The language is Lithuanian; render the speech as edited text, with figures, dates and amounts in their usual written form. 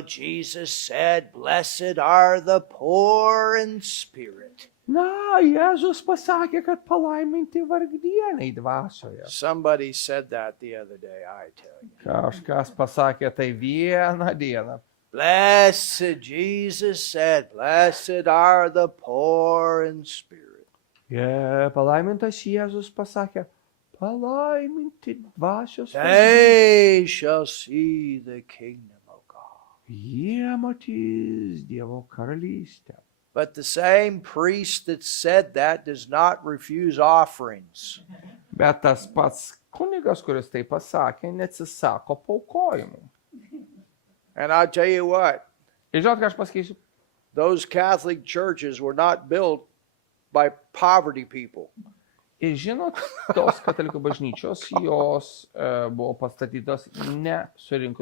Jesus said, "Blessed are the poor in spirit." Na, Jėzus pasakė, kad palaiminti vargdieniai dvasioje. Somebody said that the other day, I tell you. Kažkas pasakė tai vieną dieną. Blessed, Jesus said, "Blessed are the poor in spirit." Palaimintas Jėzus pasakė, palaiminti dvasios vargdieniai. They shall see the kingdom of God. Jie matys Dievo karalystę. But the same priest that said that does not refuse offerings. Bet tas pats kunigas, kuris tai pasakė, neatsisako paukojimų. And I'll tell you what, Ir žinot, ką aš pasakysiu? those Catholic churches were not built by poverty people. Ir žinot, tos katalikų bažnyčios, jos buvo pastatytos ne surinkus